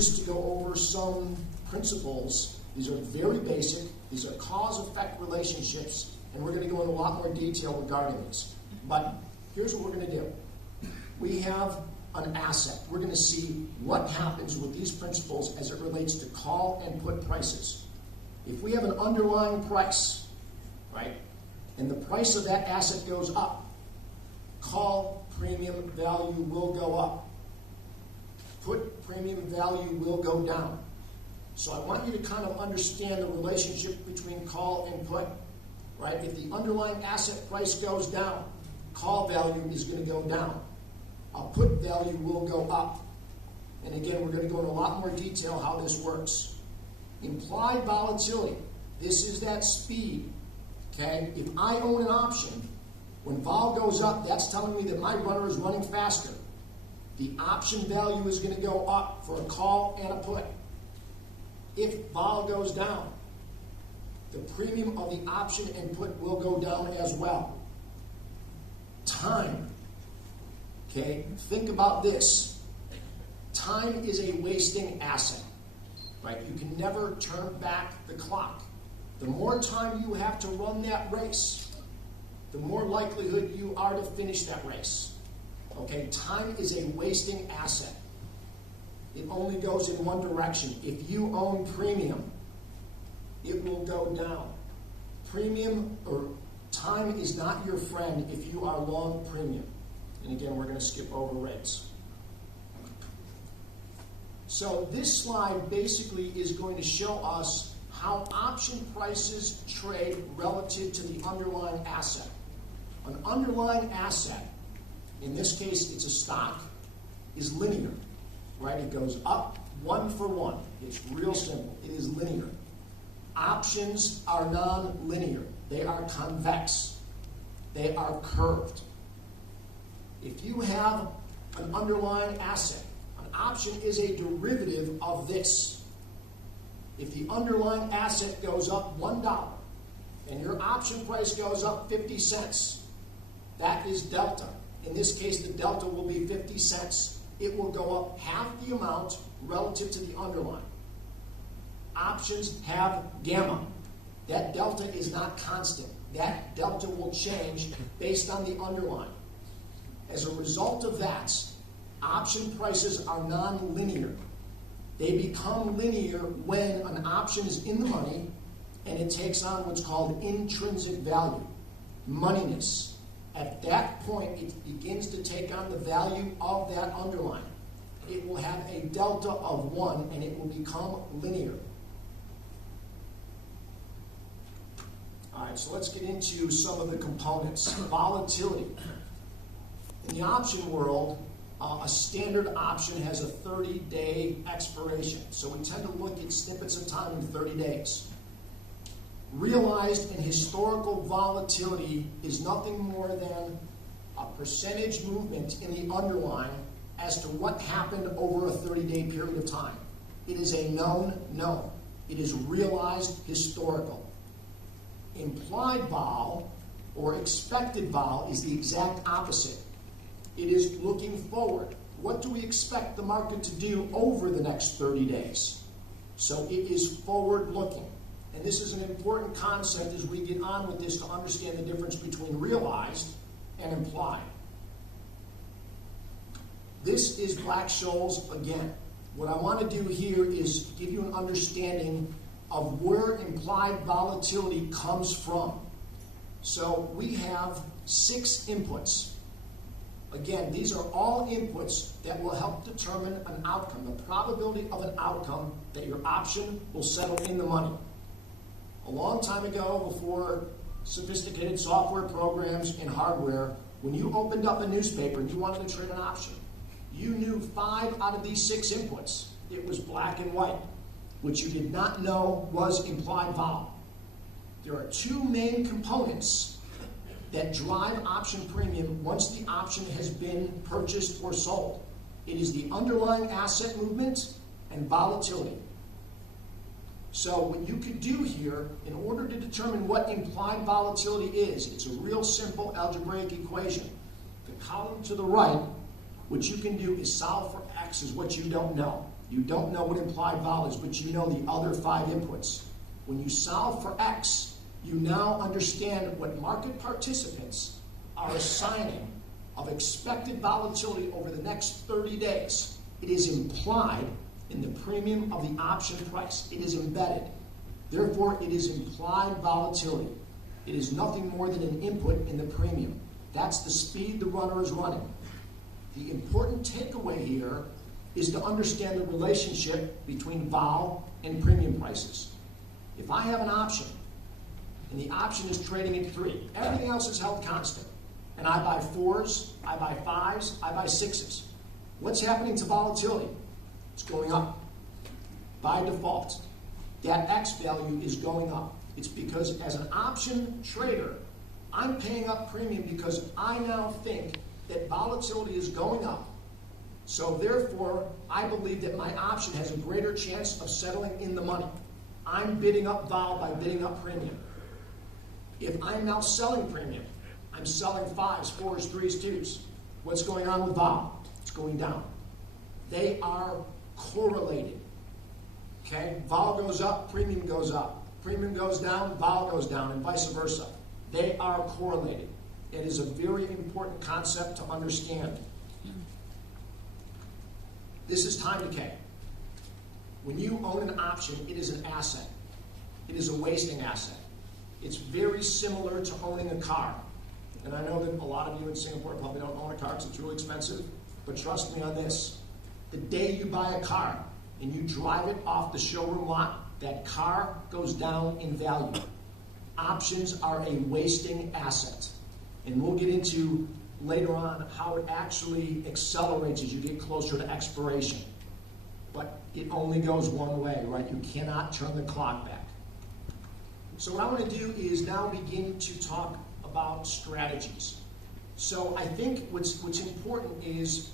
Just to go over some principles. These are very basic. These are cause-effect relationships, and we're going to go into a lot more detail regarding these. But here's what we're going to do. We have an asset. We're going to see what happens with these principles as it relates to call and put prices. If we have an underlying price, right, and the price of that asset goes up, call premium value will go up. Put premium value will go down. So I want you to kind of understand the relationship between call and put, right? If the underlying asset price goes down, call value is going to go down. A put value will go up. And again, we're going to go into a lot more detail how this works. Implied volatility. This is that speed. Okay? If I own an option, when vol goes up, that's telling me that my runner is running faster. The option value is going to go up for a call and a put. If vol goes down, the premium of the option and put will go down as well. Time. Okay, think about this. Time is a wasting asset, right? You can never turn back the clock. The more time you have to run that race, the more likelihood you are to finish that race. Okay, time is a wasting asset. It only goes in one direction. If you own premium, it will go down. Premium or time is not your friend if you are long premium. And again, we're going to skip over rates. So this slide basically is going to show us how option prices trade relative to the underlying asset. An underlying asset, in this case it's a stock, is linear, right? It goes up one for one. It's real simple. It is linear. Options are non-linear. They are convex. They are curved. If you have an underlying asset, an option is a derivative of this. If the underlying asset goes up $1 and your option price goes up 50 cents, that is delta. In this case, the delta will be 50 cents. It will go up half the amount relative to the underlying. Options have gamma. That delta is not constant. That delta will change based on the underlying. As a result of that, option prices are non-linear. They become linear when an option is in the money and it takes on what's called intrinsic value, moneyness. At that point, it begins to take on the value of that underlying. It will have a delta of 1 and it will become linear. All right, so let's get into some of the components. Volatility. In the option world, a standard option has a 30-day expiration. So we tend to look at snippets of time in 30 days. Realized and historical volatility is nothing more than a percentage movement in the underlying as to what happened over a 30-day period of time. It is a known known. It is realized historical. Implied vol or expected vol is the exact opposite. It is looking forward. What do we expect the market to do over the next 30 days? So it is forward-looking. And this is an important concept as we get on with this to understand the difference between realized and implied. This is Black-Scholes again. What I want to do here is give you an understanding of where implied volatility comes from. So we have 6 inputs. Again, these are all inputs that will help determine an outcome, the probability of an outcome that your option will settle in the money. A long time ago, before sophisticated software programs and hardware, when you opened up a newspaper and you wanted to trade an option, you knew 5 out of these 6 inputs. It was black and white. What you did not know was implied vol. There are 2 main components that drive option premium once the option has been purchased or sold. It is the underlying asset movement and volatility. So what you could do here, in order to determine what implied volatility is, it's a real simple algebraic equation. The column to the right, what you can do is solve for x is what you don't know. You don't know what implied vol is, but you know the other 5 inputs. When you solve for X, you now understand what market participants are assigning of expected volatility over the next 30 days. It is implied in the premium of the option price. It is embedded. Therefore, it is implied volatility. It is nothing more than an input in the premium. That's the speed the runner is running. The important takeaway here is to understand the relationship between vol and premium prices. If I have an option, and the option is trading at 3, everything else is held constant, and I buy 4s, I buy 5s, I buy 6s, what's happening to volatility? It's going up. By default, that X value is going up. It's because as an option trader, I'm paying up premium because I now think that volatility is going up. So therefore, I believe that my option has a greater chance of settling in the money. I'm bidding up vol by bidding up premium. If I'm now selling premium, I'm selling 5s, 4s, 3s, 2s. What's going on with vol? It's going down. They are correlated. Okay? Vol goes up, premium goes up. Premium goes down, vol goes down, and vice versa. They are correlated. It is a very important concept to understand. This is time decay. When you own an option, it is an asset. It is a wasting asset. It's very similar to owning a car. And I know that a lot of you in Singapore probably don't own a car because it's really expensive, but trust me on this. The day you buy a car and you drive it off the showroom lot, that car goes down in value. Options are a wasting asset. And we'll get into later on how it actually accelerates as you get closer to expiration. But it only goes one way, right? You cannot turn the clock back. So what I want to do is now begin to talk about strategies. So I think what's important is